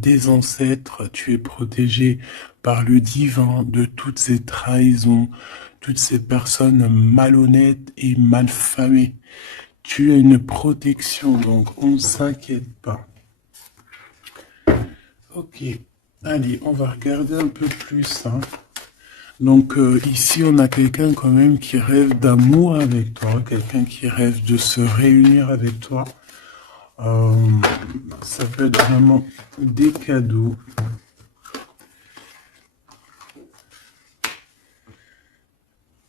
des ancêtres, tu es protégé par le divin de toutes ces trahisons, toutes ces personnes malhonnêtes et malfamées. Tu as une protection, donc on ne s'inquiète pas. Ok, allez, on va regarder un peu plus, hein. Donc ici, on a quelqu'un quand même qui rêve d'amour avec toi, quelqu'un qui rêve de se réunir avec toi. Ça peut être vraiment des cadeaux.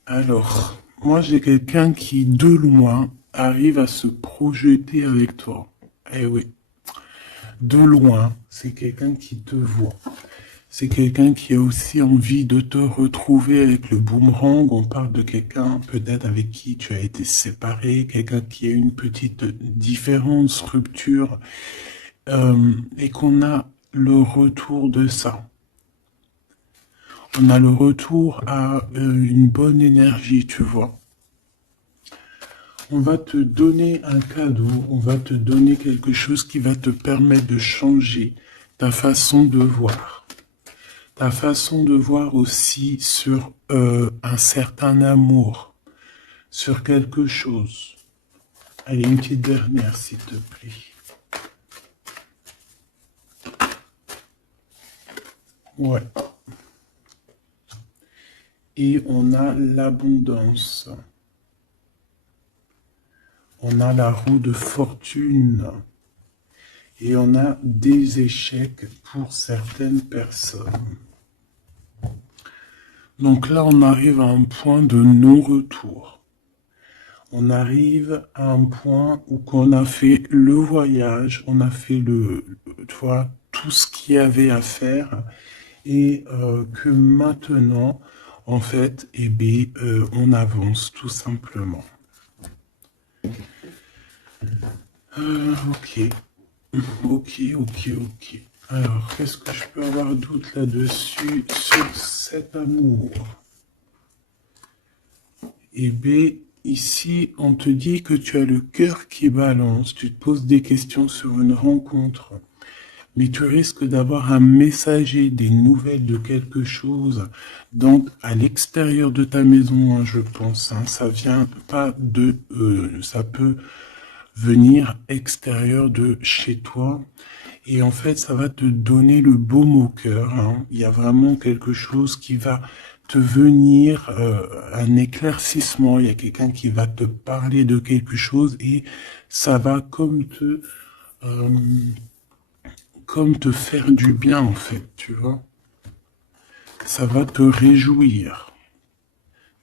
Alors, moi j'ai quelqu'un qui, de loin, arrive à se projeter avec toi. Eh oui, de loin, c'est quelqu'un qui te voit. C'est quelqu'un qui a aussi envie de te retrouver avec le boomerang. On parle de quelqu'un peut-être avec qui tu as été séparé, quelqu'un qui a une petite différence, rupture, et qu'on a le retour de ça. On a le retour à une bonne énergie, tu vois. On va te donner un cadeau, on va te donner quelque chose qui va te permettre de changer ta façon de voir. Ta façon de voir aussi sur un certain amour, sur quelque chose. Allez, une petite dernière, s'il te plaît. Ouais. Et on a l'abondance. On a la roue de fortune. Et on a des échecs pour certaines personnes. Donc là, on arrive à un point de non-retour. On arrive à un point où on a fait le voyage, on a fait tu vois, tout ce qu'il y avait à faire, et que maintenant, en fait, eh bien, on avance tout simplement. Ok, ok. Alors, qu'est-ce que je peux avoir d'autre là-dessus sur cet amour? Eh bien, ici, on te dit que tu as le cœur qui balance, tu te poses des questions sur une rencontre, mais tu risques d'avoir un messager, des nouvelles de quelque chose, donc à l'extérieur de ta maison, hein, je pense, hein, ça vient pas de, ça peut venir extérieur de chez toi. Et en fait, ça va te donner le baume au cœur, hein. Il y a vraiment quelque chose qui va te venir, un éclaircissement. Il y a quelqu'un qui va te parler de quelque chose et ça va euh, comme te faire du bien, en fait, tu vois. Ça va te réjouir,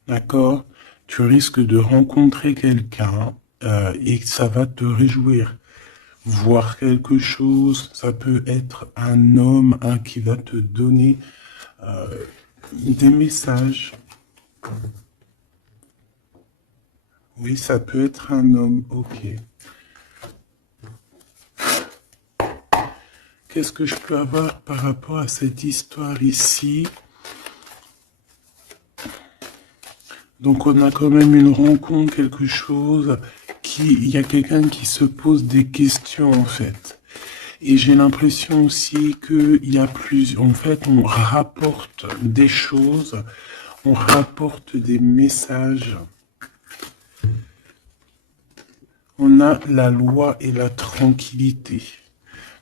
d'accord? Tu risques de rencontrer quelqu'un et ça va te réjouir. Voir quelque chose, ça peut être un homme qui va te donner des messages. Oui, ça peut être un homme, ok. Qu'est-ce que je peux avoir par rapport à cette histoire ici? Donc on a quand même une rencontre, quelque chose, il y a quelqu'un qui se pose des questions en fait. Et j'ai l'impression aussi qu'il y a plus, en fait, on rapporte des choses, on rapporte des messages. On a la loi et la tranquillité.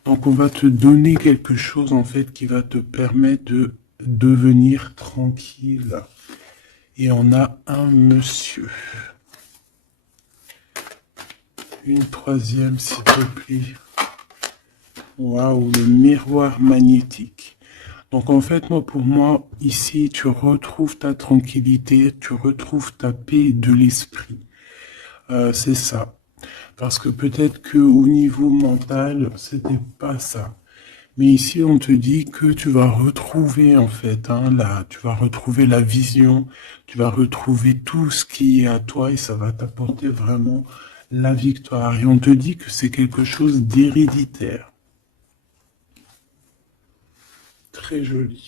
Donc on va te donner quelque chose en fait qui va te permettre de devenir tranquille. Et on a un monsieur. Une troisième s'il te plaît. Waouh, le miroir magnétique. Donc en fait, pour moi, ici, tu retrouves ta tranquillité, tu retrouves ta paix de l'esprit. C'est ça. Parce que peut-être que au niveau mental, c'était pas ça. Mais ici, on te dit que tu vas retrouver, en fait, hein, tu vas retrouver la vision, tu vas retrouver tout ce qui est à toi et ça va t'apporter vraiment la victoire. Et on te dit que c'est quelque chose d'héréditaire. Très joli.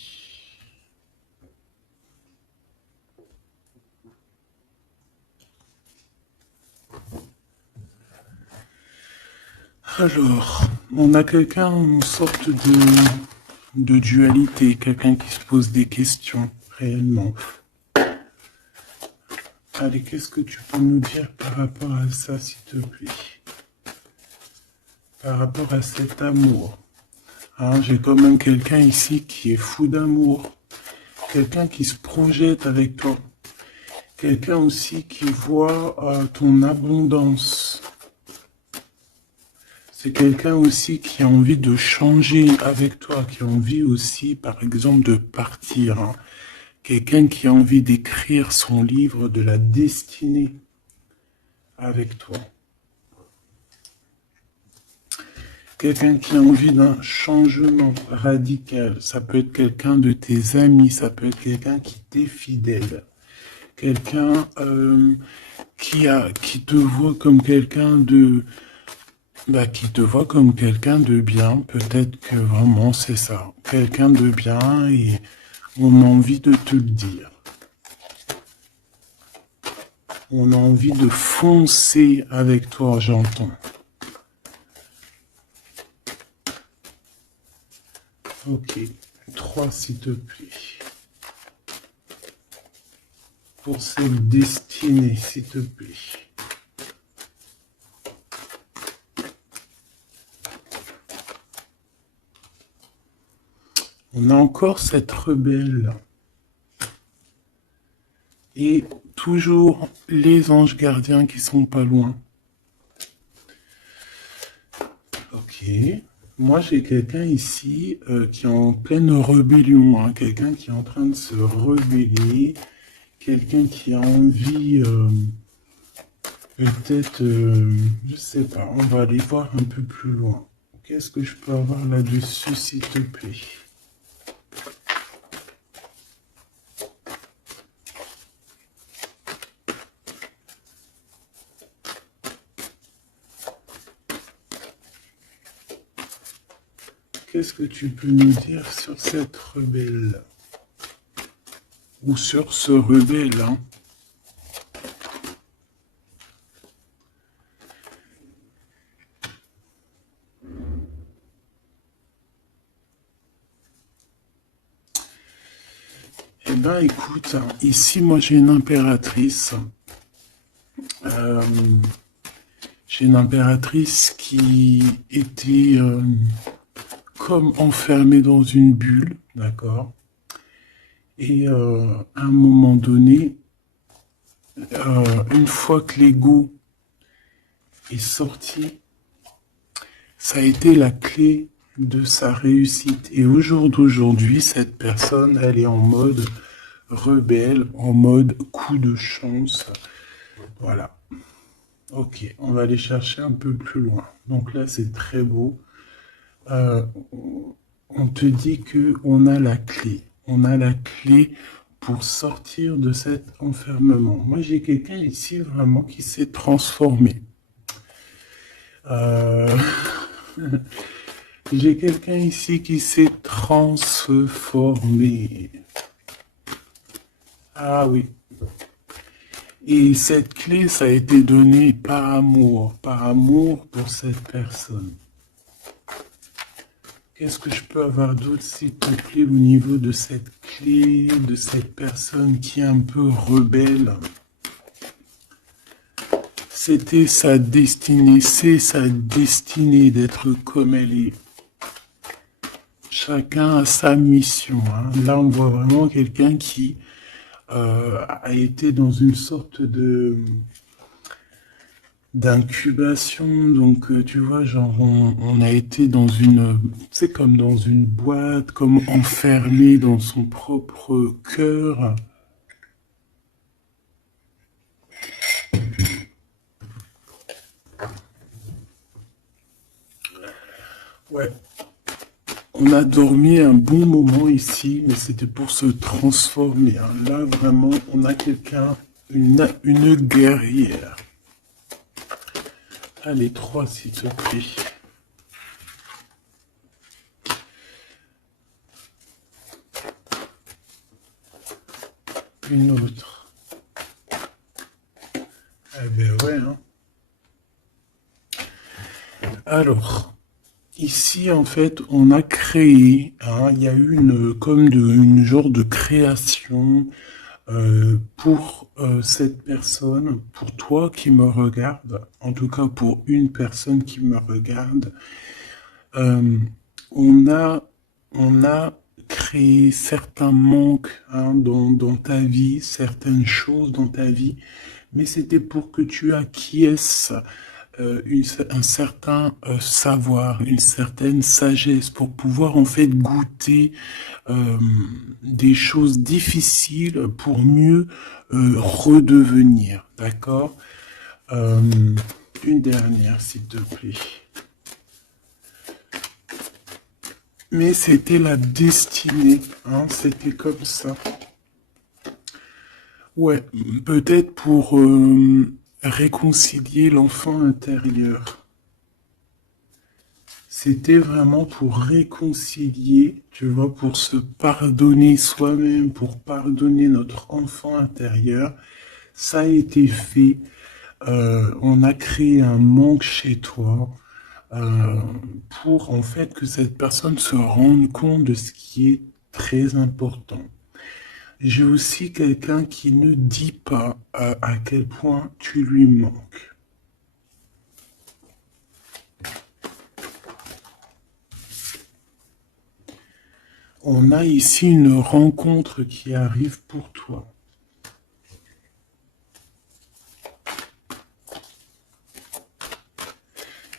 Alors, On a quelqu'un, une sorte de dualité, quelqu'un qui se pose des questions, réellement. Allez, qu'est-ce que tu peux nous dire par rapport à ça, s'il te plaît? Par rapport à cet amour. Hein, j'ai quand même quelqu'un ici qui est fou d'amour. Quelqu'un qui se projette avec toi. Quelqu'un aussi qui voit ton abondance. C'est quelqu'un aussi qui a envie de changer avec toi, qui a envie aussi, par exemple, de partir. Hein. Quelqu'un qui a envie d'écrire son livre de la destinée avec toi. Quelqu'un qui a envie d'un changement radical. Ça peut être quelqu'un de tes amis, ça peut être quelqu'un qui t'est fidèle. Quelqu'un qui te voit comme quelqu'un de... qui te voit comme quelqu'un de bien. Peut-être que vraiment c'est ça. Quelqu'un de bien et on a envie de te le dire. On a envie de foncer avec toi, j'entends. Ok, 3 s'il te plaît. Pour cette destinée, s'il te plaît. On a encore cette rebelle. Et toujours les anges gardiens qui sont pas loin. Ok. Moi, j'ai quelqu'un ici qui est en pleine rébellion. Hein, quelqu'un qui est en train de se rebeller. Quelqu'un qui a envie, peut-être, je sais pas, on va aller voir un peu plus loin. Qu'est-ce que je peux avoir là-dessus, s'il te plaît? Qu'est-ce que tu peux nous dire sur cette rebelle? Ou sur ce rebelle, hein? Eh ben, écoute, ici, moi, j'ai une impératrice. J'ai une impératrice qui était comme enfermée dans une bulle, d'accord? Et à un moment donné, une fois que l'ego est sorti, ça a été la clé de sa réussite. Et au jour d'aujourd'hui, cette personne, elle est en mode rebelle, en mode coup de chance. Voilà. Ok, on va aller chercher un peu plus loin. Donc là, c'est très beau. On te dit que on a la clé. On a la clé pour sortir de cet enfermement. Moi, j'ai quelqu'un ici vraiment qui s'est transformé. J'ai quelqu'un ici qui s'est transformé. Ah oui. Et cette clé, ça a été donné par amour pour cette personne. Qu'est-ce que je peux avoir d'autre, s'il te plaît, au niveau de cette clé, de cette personne qui est un peu rebelle? C'était sa destinée, c'est sa destinée d'être comme elle est. Chacun a sa mission. Hein. Là, on voit vraiment quelqu'un qui a été dans une sorte de d'incubation. Donc, tu vois, genre, on a été dans une, c'est comme dans une boîte, comme enfermé dans son propre cœur. Ouais. On a dormi un bon moment ici, mais c'était pour se transformer. Hein. Là, vraiment, on a quelqu'un, une guerrière. Allez, 3, s'il te plaît. Une autre. Eh ben ouais, hein. Alors, ici, en fait, on a créé, hein, il y a eu une genre de création pour cette personne, pour toi qui me regarde, en tout cas pour une personne qui me regarde. Euh, on a, on a créé certains manques, hein, dans ta vie, certaines choses dans ta vie, mais c'était pour que tu acquiesces un certain savoir, une certaine sagesse pour pouvoir en fait goûter euh, des choses difficiles pour mieux redevenir. D'accord. Euh, une dernière, s'il te plaît. Mais c'était la destinée, hein, c'était comme ça. Ouais, peut-être pour réconcilier l'enfant intérieur. C'était vraiment pour réconcilier, tu vois, pour se pardonner soi-même, pour pardonner notre enfant intérieur. Ça a été fait. On a créé un manque chez toi euh, pour en fait que cette personne se rende compte de ce qui est très important. J'ai aussi quelqu'un qui ne dit pas à quel point tu lui manques. On a ici une rencontre qui arrive pour toi.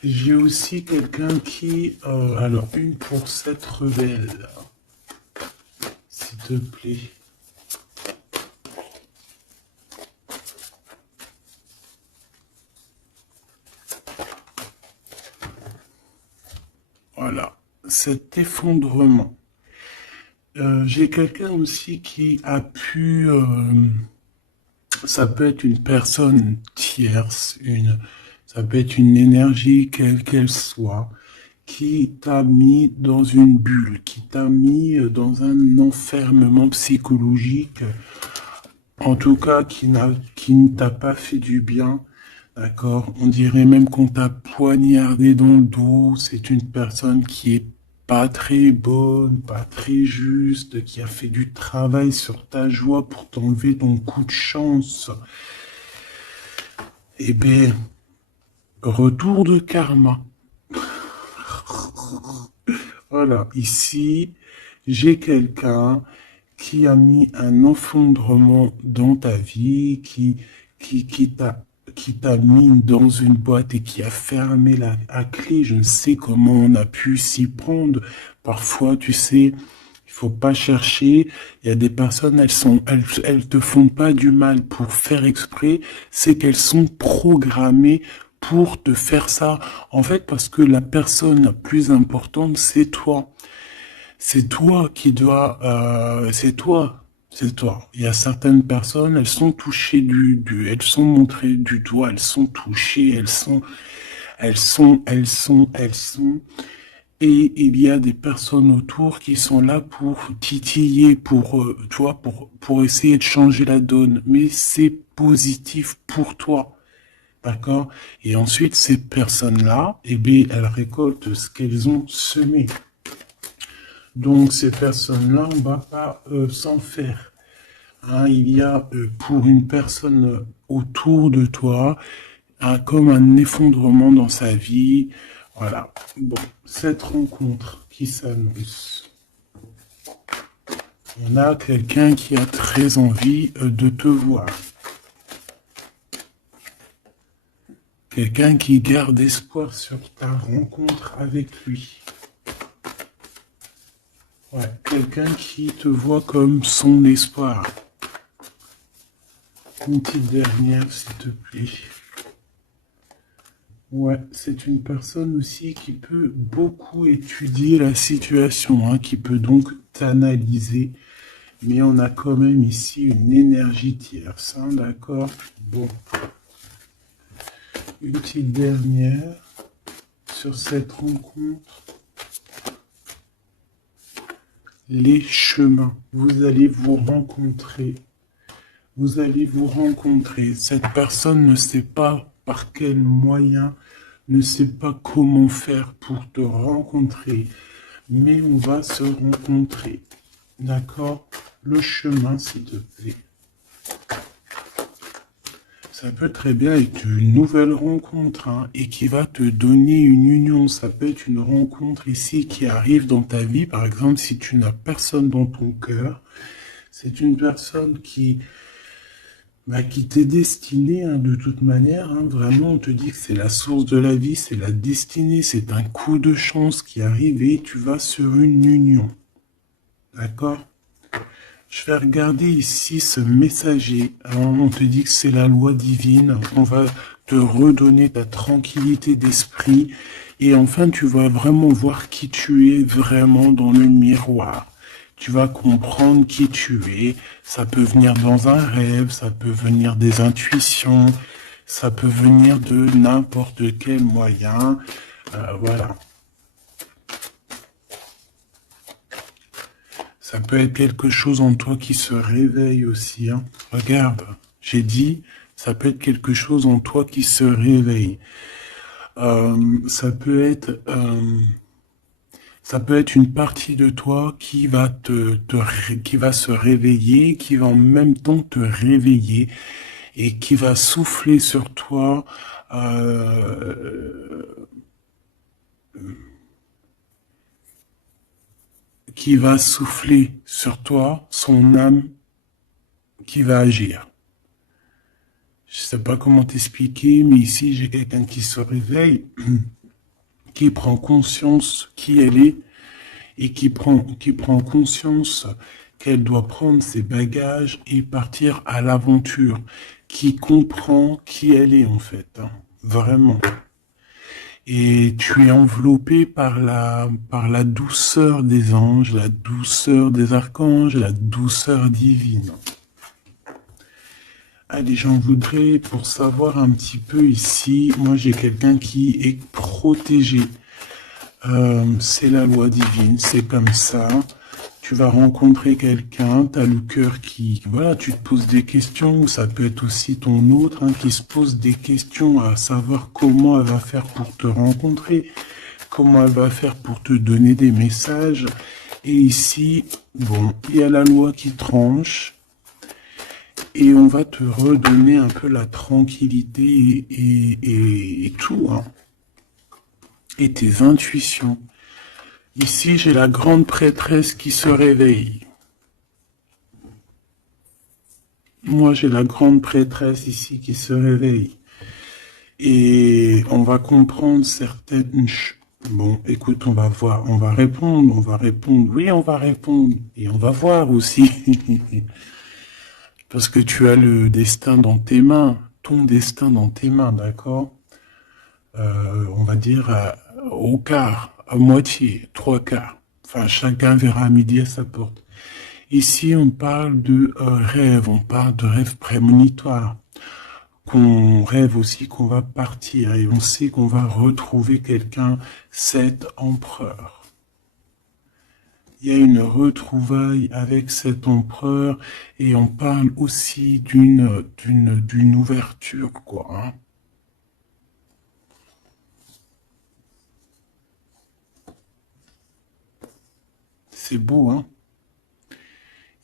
J'ai aussi quelqu'un qui... alors, une pour cette rebelle, s'il te plaît. Voilà, cet effondrement. J'ai quelqu'un aussi qui a pu... ça peut être une personne tierce, ça peut être une énergie quelle qu'elle soit, qui t'a mis dans une bulle, qui t'a mis dans un enfermement psychologique, en tout cas qui ne t'a pas fait du bien, d'accord? On dirait même qu'on t'a poignardé dans le dos, c'est une personne qui est pas très bonne, pas très juste, qui a fait du travail sur ta joie pour t'enlever ton coup de chance. Eh bien, retour de karma. Voilà, ici, j'ai quelqu'un qui a mis un effondrement dans ta vie, qui, qui t'a, qui t'a mis dans une boîte et qui a fermé à clé. Je ne sais comment on a pu s'y prendre. Parfois, tu sais, il faut pas chercher. Il y a des personnes, elles te font pas du mal pour faire exprès. C'est qu'elles sont programmées pour te faire ça. En fait, parce que la personne la plus importante, c'est toi. C'est toi qui dois, c'est toi, c'est toi. Il y a certaines personnes, elles sont touchées elles sont montrées du doigt, elles sont touchées, elles sont. Et il y a des personnes autour qui sont là pour titiller, tu vois, pour essayer de changer la donne. Mais c'est positif pour toi. D'accord? Et ensuite, ces personnes-là, eh bien, elles récoltent ce qu'elles ont semé. Donc ces personnes-là, on ne va pas s'en faire. Hein, il y a pour une personne autour de toi comme un effondrement dans sa vie. Voilà. Bon, cette rencontre qui s'annonce. On a quelqu'un qui a très envie de te voir. Quelqu'un qui garde espoir sur ta rencontre avec lui. Ouais, quelqu'un qui te voit comme son espoir. Une petite dernière, s'il te plaît. Ouais, c'est une personne aussi qui peut beaucoup étudier la situation, hein, qui peut donc t'analyser. Mais on a quand même ici une énergie tierce, hein, d'accord? Bon, une petite dernière sur cette rencontre. Les chemins, vous allez vous rencontrer. Vous allez vous rencontrer. Cette personne ne sait pas par quel moyen ne sais pas comment faire pour te rencontrer, mais on va se rencontrer. D'accord? Le chemin, s'il te plaît. Ça peut très bien être une nouvelle rencontre hein, et qui va te donner une union. Ça peut être une rencontre ici qui arrive dans ta vie. Par exemple, si tu n'as personne dans ton cœur, c'est une personne qui t'est destinée hein, de toute manière. Hein. Vraiment, on te dit que c'est la source de la vie, c'est la destinée, c'est un coup de chance qui arrive et tu vas sur une union. D'accord? Je vais regarder ici ce messager. Alors, on te dit que c'est la loi divine. On va te redonner ta tranquillité d'esprit. Et enfin, tu vas vraiment voir qui tu es vraiment dans le miroir. Tu vas comprendre qui tu es. Ça peut venir dans un rêve, ça peut venir des intuitions, ça peut venir de n'importe quel moyen. Voilà. Ça peut être quelque chose en toi qui se réveille aussi. Hein. Regarde, j'ai dit, ça peut être quelque chose en toi qui se réveille. Ça peut être une partie de toi qui va qui va se réveiller, qui va en même temps te réveiller et qui va souffler sur toi. Qui va souffler sur toi son âme qui va agir. Je sais pas comment t'expliquer, mais ici j'ai quelqu'un qui se réveille, qui prend conscience qui elle est et qui prend conscience qu'elle doit prendre ses bagages et partir à l'aventure, qui comprend qui elle est en fait, hein, vraiment. Et tu es enveloppé par la douceur des anges, la douceur des archanges, la douceur divine. Allez, j'en voudrais pour savoir un petit peu ici. Moi, j'ai quelqu'un qui est protégé. C'est la loi divine, c'est comme ça. Tu vas rencontrer quelqu'un, tu as le cœur qui... Voilà, tu te poses des questions, ou ça peut être aussi ton autre hein, qui se pose des questions à savoir comment elle va faire pour te rencontrer, comment elle va faire pour te donner des messages. Et ici, bon, il y a la loi qui tranche, et on va te redonner un peu la tranquillité et tout, hein, et tes intuitions. Ici, j'ai la grande prêtresse qui se réveille. Moi, j'ai la grande prêtresse ici qui se réveille. Et on va comprendre certaines choses. Bon, écoute, on va voir, on va répondre, oui, on va répondre. Et on va voir aussi. Parce que tu as le destin dans tes mains, ton destin dans tes mains, d'accord? On va dire au quart, à moitié, trois quarts. Enfin, chacun verra à midi à sa porte. Ici, on parle de rêve, on parle de rêve prémonitoire. Qu'on rêve aussi qu'on va partir et on sait qu'on va retrouver quelqu'un, cet empereur. Il y a une retrouvaille avec cet empereur et on parle aussi d'une ouverture, quoi. Hein. C'est beau, hein.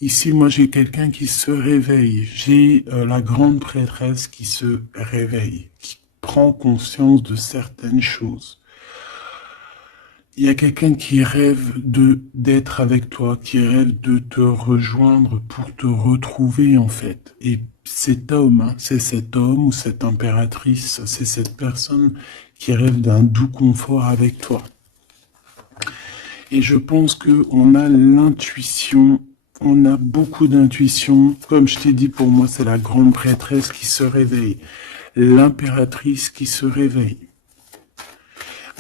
Ici, moi, j'ai quelqu'un qui se réveille. J'ai la grande prêtresse qui se réveille, qui prend conscience de certaines choses. Il y a quelqu'un qui rêve d'être avec toi, qui rêve de te rejoindre pour te retrouver, en fait. Et cet homme, hein, c'est cet homme ou cette impératrice, c'est cette personne qui rêve d'un doux confort avec toi. Et je pense qu'on a l'intuition, on a beaucoup d'intuition. Comme je t'ai dit, pour moi, c'est la grande prêtresse qui se réveille, l'impératrice qui se réveille.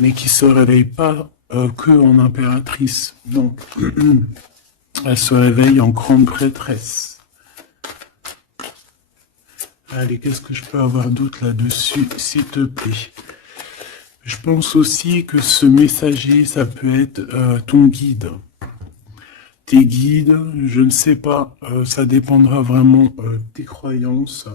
Mais qui se réveille pas que en impératrice, non. Elle se réveille en grande prêtresse. Allez, qu'est-ce que je peux avoir d'autre là-dessus, s'il te plaît? Je pense aussi que ce messager, ça peut être ton guide. Tes guides, je ne sais pas, ça dépendra vraiment de tes croyances.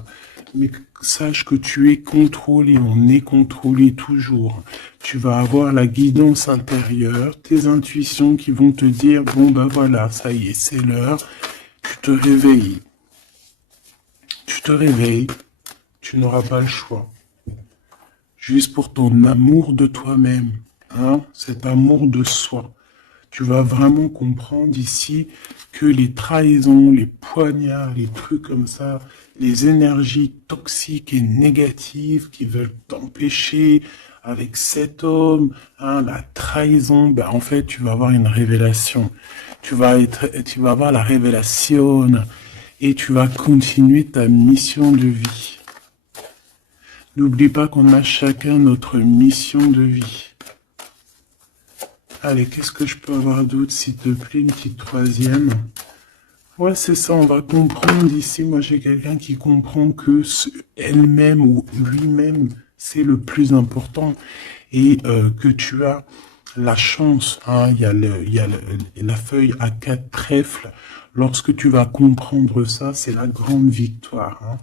mais sache que tu es contrôlé, on est contrôlé toujours. Tu vas avoir la guidance intérieure, tes intuitions qui vont te dire, bon ben voilà, ça y est, c'est l'heure, tu te réveilles. Tu te réveilles, tu n'auras pas le choix. Juste pour ton amour de toi-même, hein, cet amour de soi. Tu vas vraiment comprendre ici que les trahisons, les poignards, les trucs comme ça, les énergies toxiques et négatives qui veulent t'empêcher avec cet homme, hein, la trahison, ben en fait tu vas avoir une révélation. Tu vas avoir la révélation et tu vas continuer ta mission de vie. N'oublie pas qu'on a chacun notre mission de vie. Allez, qu'est-ce que je peux avoir d'autre, s'il te plaît, une petite troisième. Ouais, c'est ça, on va comprendre ici. Moi, j'ai quelqu'un qui comprend que elle-même ou lui-même, c'est le plus important. Et que tu as la chance, hein, il y a la feuille à 4 trèfles. Lorsque tu vas comprendre ça, c'est la grande victoire. Hein.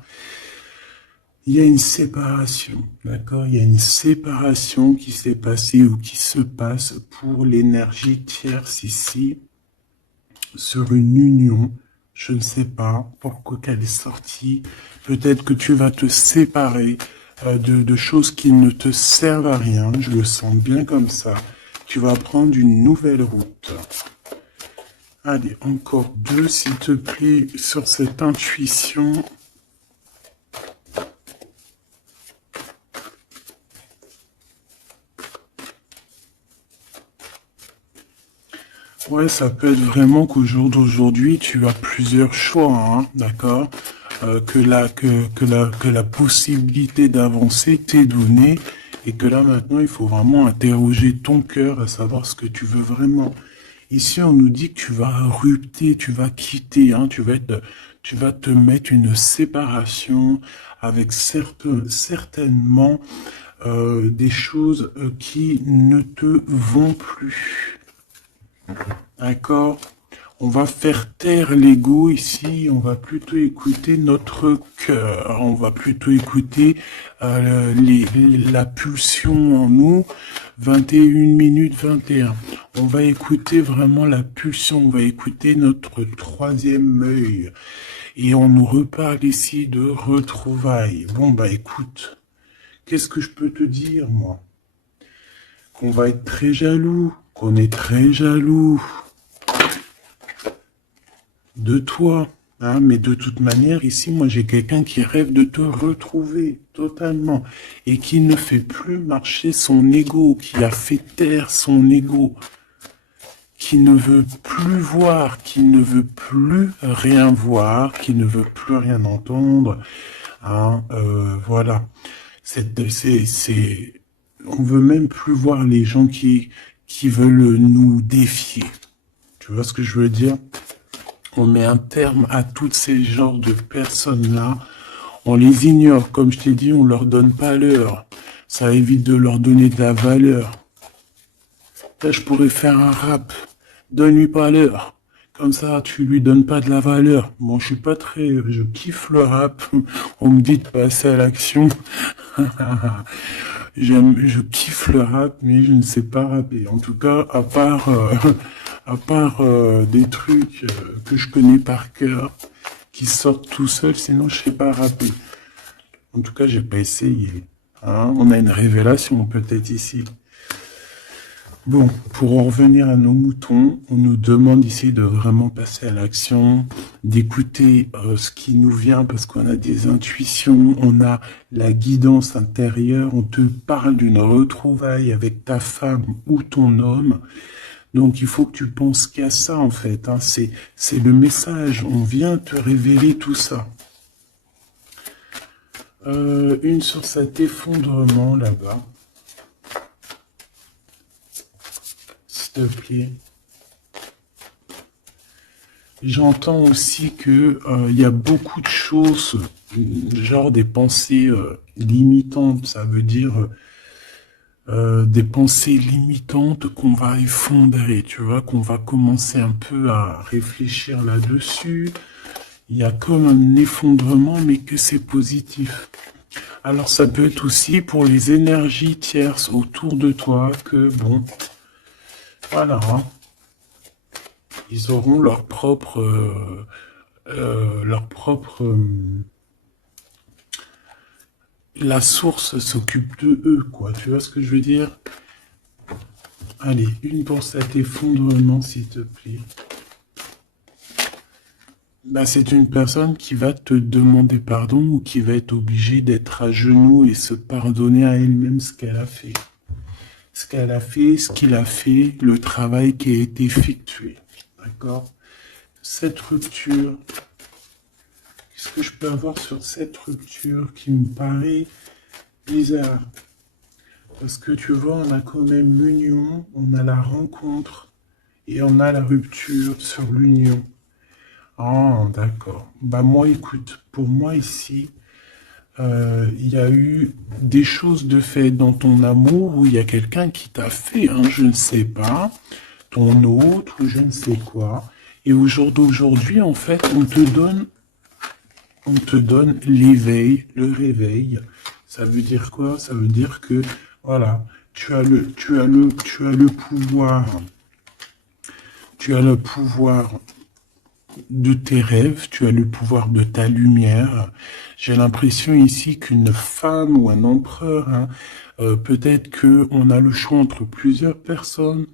Il y a une séparation, d'accord? Il y a une séparation qui s'est passée ou qui se passe pour l'énergie tierce ici, sur une union. Je ne sais pas pourquoi qu'elle est sortie. Peut-être que tu vas te séparer de choses qui ne te servent à rien. Je le sens bien comme ça. Tu vas prendre une nouvelle route. Allez, encore 2, s'il te plaît, sur cette intuition. Ouais, ça peut être vraiment qu'au jour d'aujourd'hui, tu as plusieurs choix, hein, d'accord? Que la possibilité d'avancer t'est donnée et que là maintenant, il faut vraiment interroger ton cœur à savoir ce que tu veux vraiment. Ici, on nous dit que tu vas rupter, tu vas quitter, hein, tu vas te mettre une séparation avec certainement des choses qui ne te vont plus. D'accord? On va faire taire l'ego ici, on va plutôt écouter notre cœur, on va plutôt écouter la pulsion en nous, 21 minutes 21. On va écouter vraiment la pulsion, on va écouter notre troisième œil. Et on nous reparle ici de retrouvailles. Bon bah écoute, qu'est-ce que je peux te dire moi? Qu'on va être très jaloux, qu'on est très jaloux de toi, hein, mais de toute manière, ici, moi, j'ai quelqu'un qui rêve de te retrouver totalement et qui ne fait plus marcher son ego, qui a fait taire son ego, qui ne veut plus voir, qui ne veut plus rien voir, qui ne veut plus rien entendre, hein, voilà. On veut même plus voir les gens qui veulent nous défier. Tu vois ce que je veux dire? On met un terme à tous ces genres de personnes-là. On les ignore, comme je t'ai dit, on leur donne pas l'heure. Ça évite de leur donner de la valeur. Là, je pourrais faire un rap. Donne-lui pas l'heure. Comme ça, tu lui donnes pas de la valeur. Bon, je suis pas très... Je kiffe le rap. On me dit de passer à l'action. Je kiffe le rap, mais je ne sais pas rapper. En tout cas, à part des trucs que je connais par cœur, qui sortent tout seuls, sinon je sais pas rapper. En tout cas, j'ai pas essayé. Hein, on a une révélation peut-être ici. Bon, pour en revenir à nos moutons, on nous demande ici de vraiment passer à l'action, d'écouter ce qui nous vient parce qu'on a des intuitions, on a la guidance intérieure, on te parle d'une retrouvaille avec ta femme ou ton homme. Donc il faut que tu penses qu'à ça en fait, hein. C'est le message, on vient te révéler tout ça. Une sur cet effondrement là-bas. S'il te plaît. J'entends aussi que il y a beaucoup de choses, genre des pensées limitantes, ça veut dire des pensées limitantes qu'on va effondrer, tu vois, qu'on va commencer un peu à réfléchir là-dessus. Il y a comme un effondrement, mais que c'est positif. Alors ça peut être aussi pour les énergies tierces autour de toi que, bon, voilà, hein, ils auront la source s'occupe de eux, quoi. Tu vois ce que je veux dire? Allez, une pour cet effondrement, s'il te plaît. Bah, c'est une personne qui va te demander pardon ou qui va être obligée d'être à genoux et se pardonner à elle-même ce qu'elle a fait. Ce qu'elle a fait, ce qu'il a fait, le travail qui a été effectué. D'accord? Cette rupture, qu'est-ce que je peux avoir sur cette rupture qui me paraît bizarre? Parce que tu vois, on a quand même l'union, on a la rencontre et on a la rupture sur l'union. Ah, d'accord. Bah moi, écoute, pour moi ici, il y a eu des choses de fait dans ton amour où il y a quelqu'un qui t'a fait, hein, je ne sais pas, ton autre ou je ne sais quoi. Et au jour d'aujourd'hui, en fait, on te donne l'éveil, le réveil. Ça veut dire quoi? Ça veut dire que, voilà, tu as le pouvoir. Tu as le pouvoir de tes rêves, tu as le pouvoir de ta lumière. J'ai l'impression ici qu'une femme ou un empereur, hein, peut-être que on a le choix entre plusieurs personnes.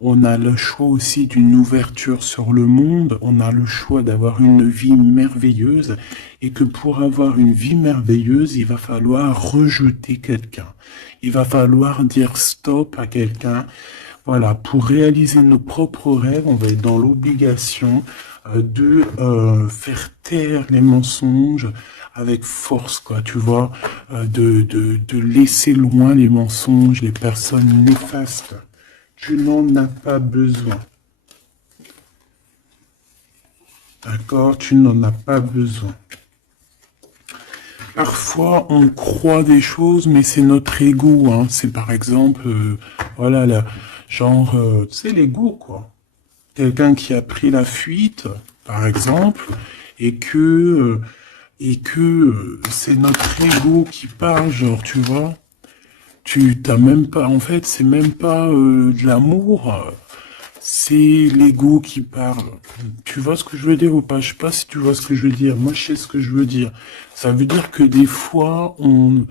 On a le choix aussi d'une ouverture sur le monde. On a le choix d'avoir une vie merveilleuse. Et que pour avoir une vie merveilleuse, il va falloir rejeter quelqu'un. Il va falloir dire stop à quelqu'un. Voilà, pour réaliser nos propres rêves, on va être dans l'obligation de faire taire les mensonges avec force, quoi, tu vois, de laisser loin les mensonges, les personnes néfastes. Tu n'en as pas besoin. D'accord? Tu n'en as pas besoin. Parfois, on croit des choses, mais c'est notre ego, hein. C'est par exemple, voilà, genre, tu sais, l'ego, quoi. Quelqu'un qui a pris la fuite, par exemple, et que c'est notre ego qui parle, genre, tu vois. Tu t'as même pas, en fait, c'est même pas de l'amour, c'est l'ego qui parle. Tu vois ce que je veux dire ou pas? Je sais pas si tu vois ce que je veux dire. Moi, je sais ce que je veux dire. Ça veut dire que des fois, il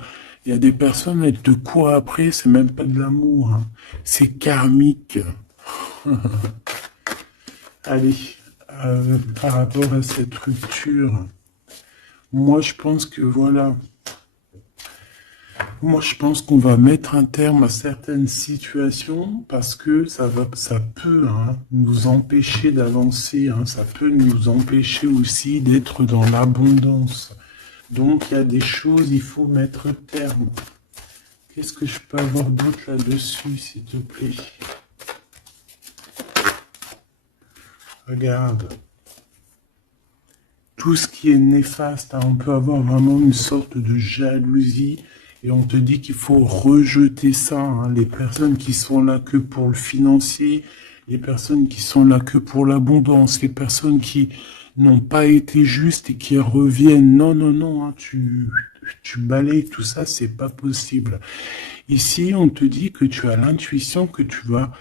y a des personnes, elles te courent après, c'est même pas de l'amour, hein. C'est karmique. Allez, par rapport à cette rupture, moi, je pense que voilà. Moi, je pense qu'on va mettre un terme à certaines situations parce que ça peut, hein, nous empêcher d'avancer, hein, ça peut nous empêcher aussi d'être dans l'abondance. Donc, il y a des choses, il faut mettre terme. Qu'est-ce que je peux avoir d'autre là-dessus, s'il te plaît? Regarde. Tout ce qui est néfaste, hein, on peut avoir vraiment une sorte de jalousie et on te dit qu'il faut rejeter ça, hein. Les personnes qui sont là que pour le financier, les personnes qui sont là que pour l'abondance, les personnes qui n'ont pas été justes et qui reviennent. Non, non, non, hein, tu balayes tout ça, c'est pas possible. Ici, on te dit que tu as l'intuition que tu vas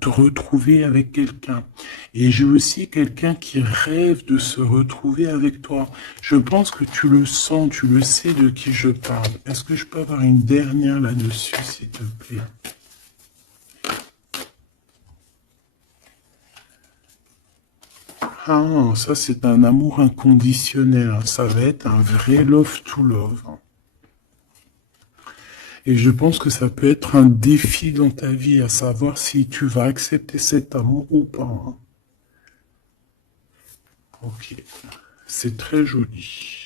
te retrouver avec quelqu'un. Et j'ai aussi quelqu'un qui rêve de se retrouver avec toi. Je pense que tu le sens, tu le sais de qui je parle. Est-ce que je peux avoir une dernière là-dessus, s'il te plaît? Ah, ça c'est un amour inconditionnel, hein. Ça va être un vrai love to love, hein. Et je pense que ça peut être un défi dans ta vie, à savoir si tu vas accepter cet amour ou pas, hein. Ok, c'est très joli.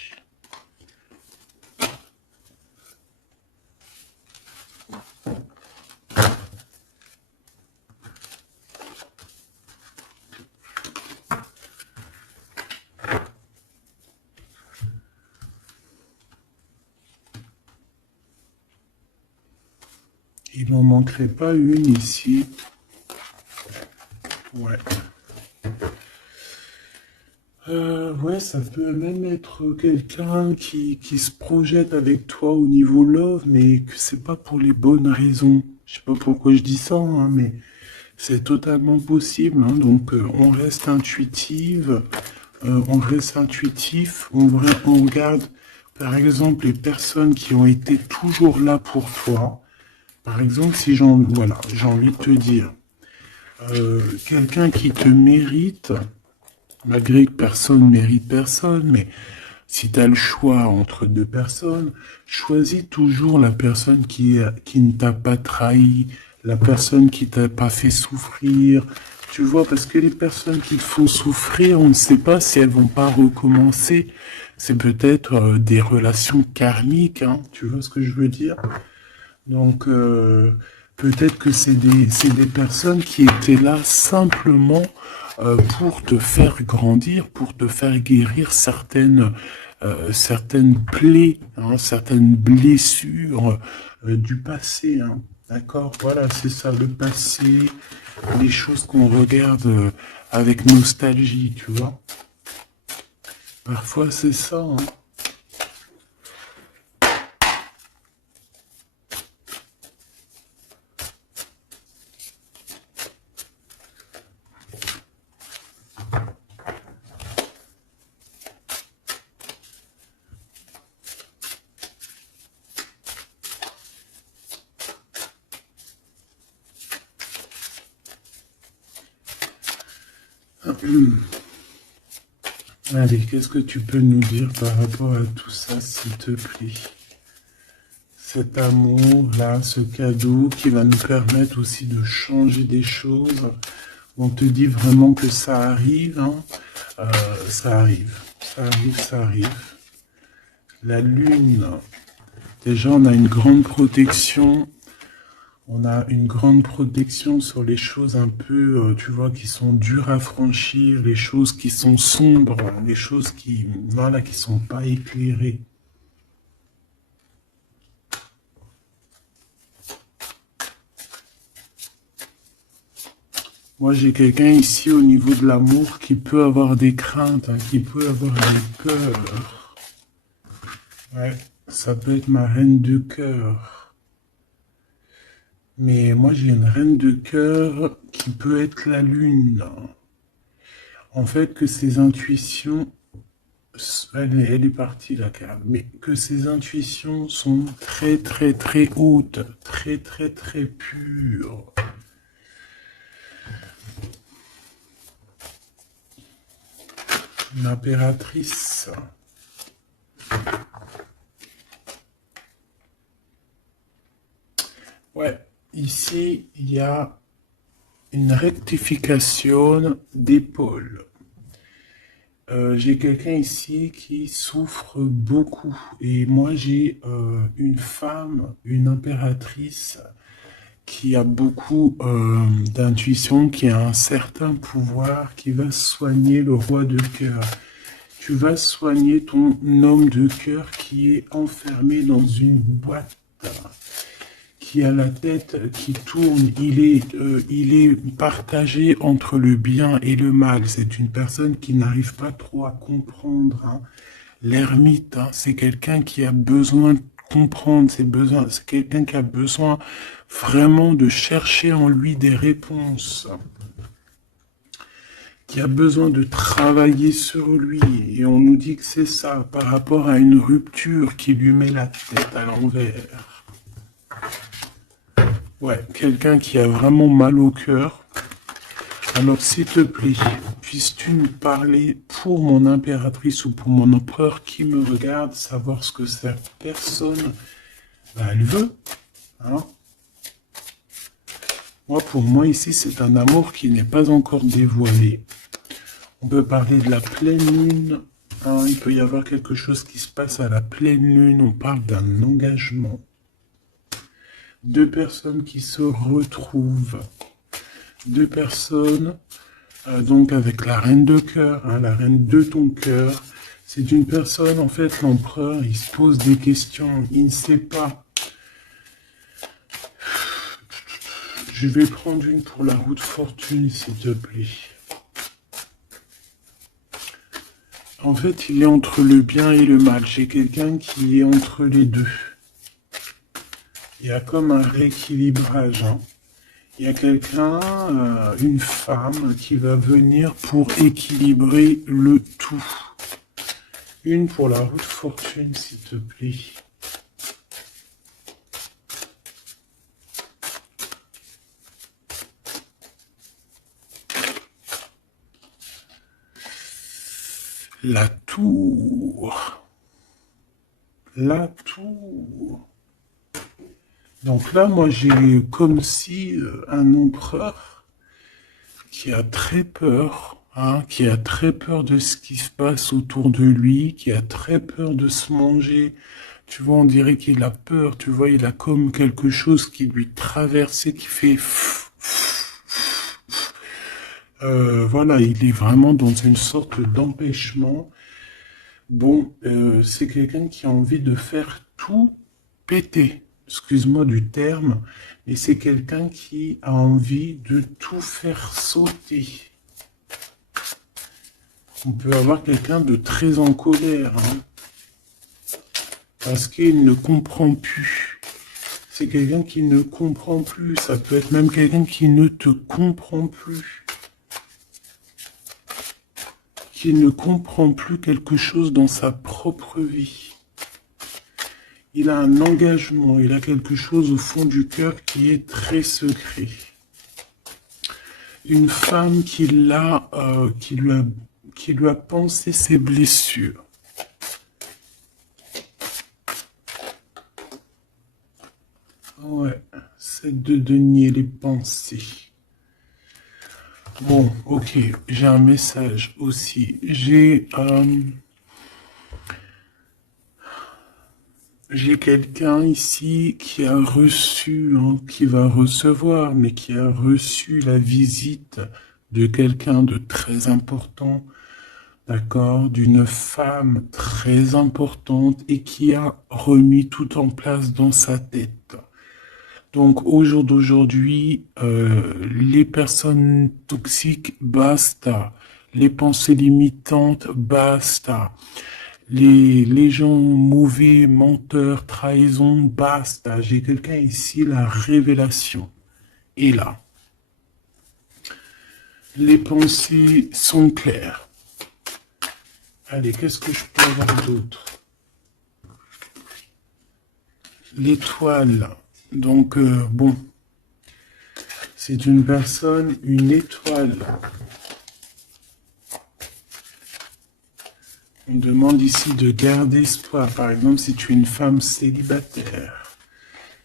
Il n'en manquerait pas une ici. Ouais. Ouais, ça peut même être quelqu'un qui se projette avec toi au niveau love, mais que c'est pas pour les bonnes raisons. Je sais pas pourquoi je dis ça, hein, mais c'est totalement possible, hein. Donc, on reste intuitif, on regarde, par exemple, les personnes qui ont été toujours là pour toi. Par exemple, si voilà, j'ai envie de te dire, quelqu'un qui te mérite, malgré que personne mérite personne, mais si tu as le choix entre deux personnes, choisis toujours la personne qui ne t'a pas trahi, la personne qui t'a pas fait souffrir. Tu vois, parce que les personnes qui te font souffrir, on ne sait pas si elles vont pas recommencer. C'est peut-être des relations karmiques, hein, tu vois ce que je veux dire? Donc, peut-être que c'est des personnes qui étaient là simplement pour te faire grandir, pour te faire guérir certaines plaies, hein, certaines blessures du passé. Hein. D'accord? Voilà, c'est ça, le passé, les choses qu'on regarde avec nostalgie, tu vois. Parfois, c'est ça. Hein. Allez, qu'est-ce que tu peux nous dire par rapport à tout ça, s'il te plaît? Cet amour-là, ce cadeau qui va nous permettre aussi de changer des choses. On te dit vraiment que ça arrive, hein. Ça arrive, ça arrive, ça arrive. La lune, déjà on a une grande protection. On a une grande protection sur les choses un peu, tu vois, qui sont dures à franchir, les choses qui sont sombres, les choses qui, voilà, qui sont pas éclairées. Moi, j'ai quelqu'un ici au niveau de l'amour qui peut avoir des craintes, hein, qui peut avoir des peurs. Ouais, ça peut être ma reine de cœur. Mais moi, j'ai une reine de cœur qui peut être la lune. En fait, que ses intuitions, elle est partie la carte, mais que ses intuitions sont très, très, très hautes, très, très, très pures. L'impératrice. Ouais, ici, il y a une rectification d'épaule. J'ai quelqu'un ici qui souffre beaucoup. Et moi, j'ai une femme, une impératrice, qui a beaucoup d'intuition, qui a un certain pouvoir, qui va soigner le roi de cœur. Tu vas soigner ton homme de cœur qui est enfermé dans une boîte, qui a la tête qui tourne. Il est partagé entre le bien et le mal. C'est une personne qui n'arrive pas trop à comprendre. Hein. L'ermite, hein, c'est quelqu'un qui a besoin de comprendre ses besoins. C'est quelqu'un qui a besoin vraiment de chercher en lui des réponses, qui a besoin de travailler sur lui. Et on nous dit que c'est ça, par rapport à une rupture qui lui met la tête à l'envers. Ouais, quelqu'un qui a vraiment mal au cœur. Alors, s'il te plaît, puisses-tu nous parler pour mon impératrice ou pour mon empereur qui me regarde, savoir ce que cette personne, elle veut, hein? Moi, pour moi, ici, c'est un amour qui n'est pas encore dévoilé. On peut parler de la pleine lune. Hein, il peut y avoir quelque chose qui se passe à la pleine lune. On parle d'un engagement. Deux personnes qui se retrouvent. Deux personnes, donc avec la reine de cœur, hein, la reine de ton cœur. C'est une personne, en fait, l'empereur, il se pose des questions. Il ne sait pas. Je vais prendre une pour la roue de fortune, s'il te plaît. En fait, il est entre le bien et le mal. J'ai quelqu'un qui est entre les deux. Il y a comme un rééquilibrage, hein. Il y a quelqu'un, une femme, qui va venir pour équilibrer le tout. Une pour la roue de fortune, s'il te plaît. La tour. La tour. Donc là, moi, j'ai comme si un empereur qui a très peur, hein, qui a très peur de ce qui se passe autour de lui, qui a très peur de se manger. Tu vois, on dirait qu'il a peur, tu vois, il a comme quelque chose qui lui traverse et qui fait... voilà, il est vraiment dans une sorte d'empêchement. Bon, c'est quelqu'un qui a envie de faire tout péter. Excuse-moi du terme, mais c'est quelqu'un qui a envie de tout faire sauter. On peut avoir quelqu'un de très en colère, hein, parce qu'il ne comprend plus. C'est quelqu'un qui ne comprend plus. Ça peut être même quelqu'un qui ne te comprend plus. Qui ne comprend plus quelque chose dans sa propre vie. Il a un engagement, il a quelque chose au fond du cœur qui est très secret. Une femme qui lui a pensé ses blessures. Ouais, c'est de denier les pensées. Bon, ok, j'ai un message aussi. J'ai quelqu'un ici qui a reçu, hein, qui va recevoir, mais qui a reçu la visite de quelqu'un de très important, d'accord, d'une femme très importante et qui a remis tout en place dans sa tête. Donc au jour d'aujourd'hui, les personnes toxiques, basta. Les pensées limitantes, basta. Les gens mauvais, menteurs, trahison, basta. J'ai quelqu'un ici, la révélation est là. Les pensées sont claires. Allez, qu'est-ce que je peux avoir d'autre? L'étoile. Donc, bon, c'est une personne, une étoile. On demande ici de garder espoir. Par exemple, si tu es une femme célibataire,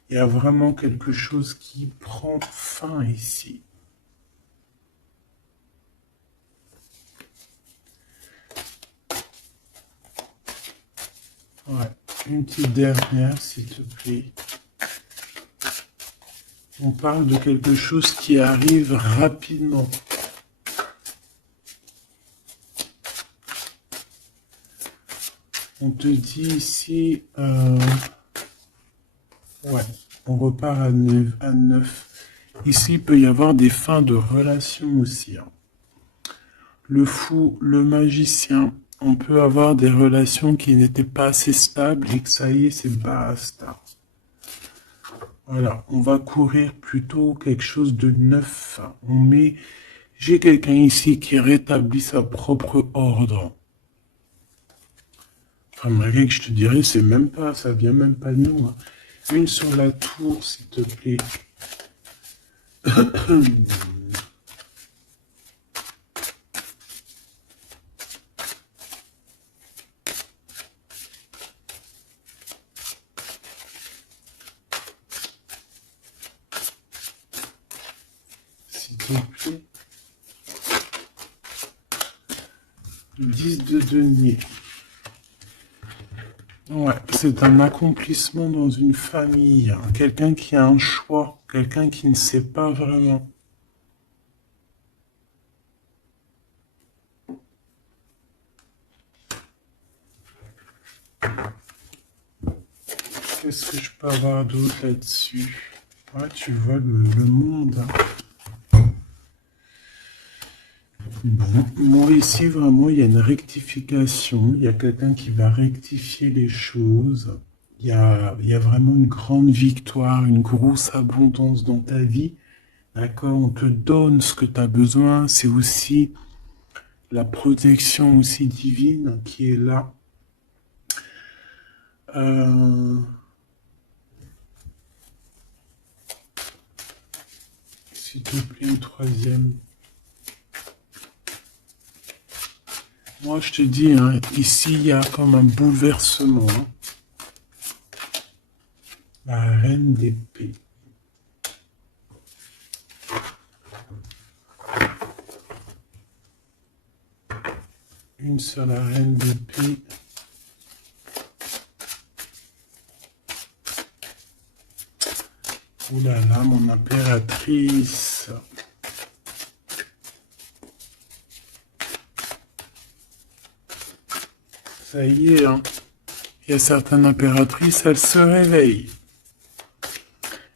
il y a vraiment quelque chose qui prend fin ici. Ouais, une petite dernière, s'il te plaît. On parle de quelque chose qui arrive rapidement. On te dit ici, ouais, on repart à 9. Ici, il peut y avoir des fins de relations aussi, hein. Le fou, le magicien, on peut avoir des relations qui n'étaient pas assez stables et que ça y est, c'est basta. Voilà, on va courir plutôt quelque chose de neuf. J'ai quelqu'un ici qui rétablit sa propre ordre. Enfin, malgré que je te dirais, c'est même pas, ça vient même pas de nous, hein. Une sur la tour, s'il te plaît. S'il te plaît. 10 de denier. Ouais, c'est un accomplissement dans une famille, hein. Quelqu'un qui a un choix, quelqu'un qui ne sait pas vraiment. Qu'est-ce que je peux avoir d'autre là-dessus? Ouais, tu vois le monde, hein. Bon, moi ici, vraiment, il y a une rectification. Il y a quelqu'un qui va rectifier les choses. Il y a vraiment une grande victoire, une grosse abondance dans ta vie. D'accord? On te donne ce que tu as besoin. C'est aussi la protection aussi divine qui est là. Euh, S'il te plaît, une troisième. Moi, je te dis, hein, ici, il y a comme un bouleversement. Hein. La reine d'épée. Une seule reine d'épée. Ouh là là, mon impératrice. Ça y est, hein. Il y a certaines impératrices, elles se réveillent.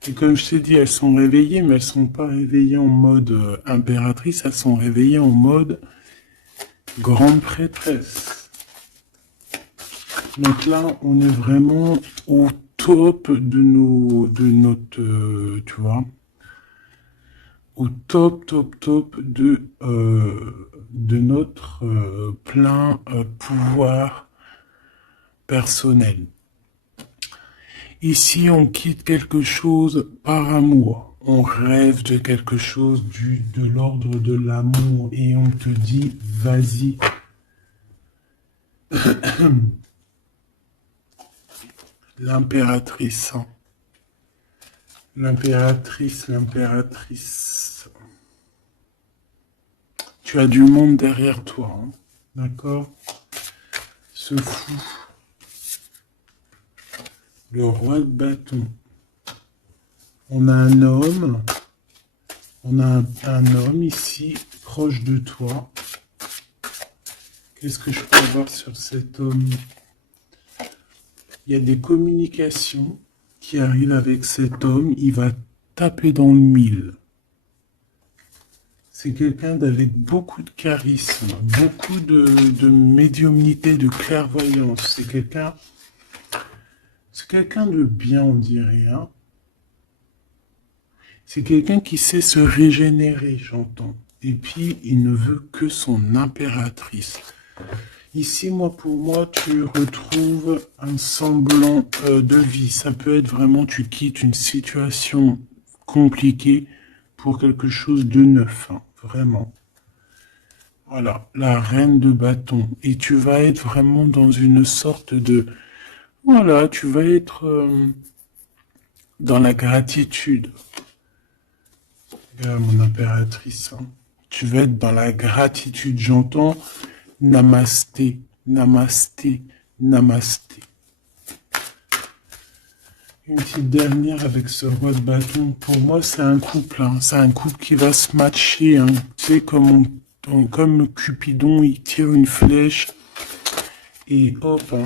Et comme je t'ai dit, elles sont réveillées, mais elles sont pas réveillées en mode impératrice, elles sont réveillées en mode grande prêtresse. Donc là, on est vraiment au top de notre, tu vois, au top de notre plein pouvoir personnel. Ici, on quitte quelque chose par amour. On rêve de quelque chose de l'ordre de l'amour et on te dit, vas-y. L'impératrice. Hein. L'impératrice. Tu as du monde derrière toi. Hein. D'accord? Ce fou. Le roi de bâton. On a un homme. On a un homme ici, proche de toi. Qu'est-ce que je peux avoir sur cet homme? Il y a des communications qui arrivent avec cet homme. Il va taper dans le mille. C'est quelqu'un d'avec beaucoup de charisme, beaucoup de médiumnité, de clairvoyance. C'est quelqu'un de bien, on dirait. Hein. C'est quelqu'un qui sait se régénérer, j'entends. Et puis, il ne veut que son impératrice. Ici, pour moi, tu retrouves un semblant de vie. Ça peut être vraiment, tu quittes une situation compliquée pour quelque chose de neuf. Hein, vraiment. Voilà, la reine de bâton. Et tu vas être vraiment dans une sorte de... Voilà, tu vas être dans la gratitude. Regarde mon impératrice. Hein. Tu vas être dans la gratitude. J'entends namasté, namasté, namasté. Une petite dernière avec ce roi de bâton. Pour moi, c'est un couple. Hein. C'est un couple qui va se matcher. Hein. Tu sais, comme Cupidon, il tire une flèche. Et hop. Hein.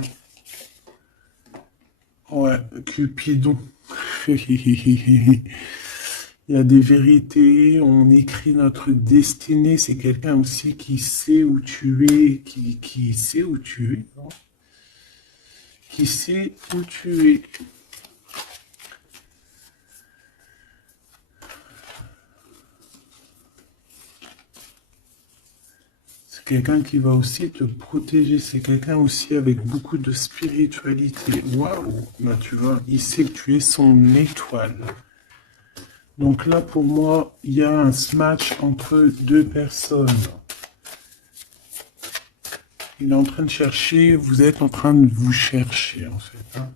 Ouais, Cupidon. Il y a des vérités, on écrit notre destinée. C'est quelqu'un aussi qui sait où tu es, qui sait où tu es. Non, qui sait où tu es. C'est quelqu'un qui va aussi te protéger. C'est quelqu'un aussi avec beaucoup de spiritualité. Waouh! Bah, tu vois, il sait que tu es son étoile. Donc là, pour moi, il y a un match entre deux personnes. Il est en train de chercher, vous êtes en train de vous chercher, en fait. Hein.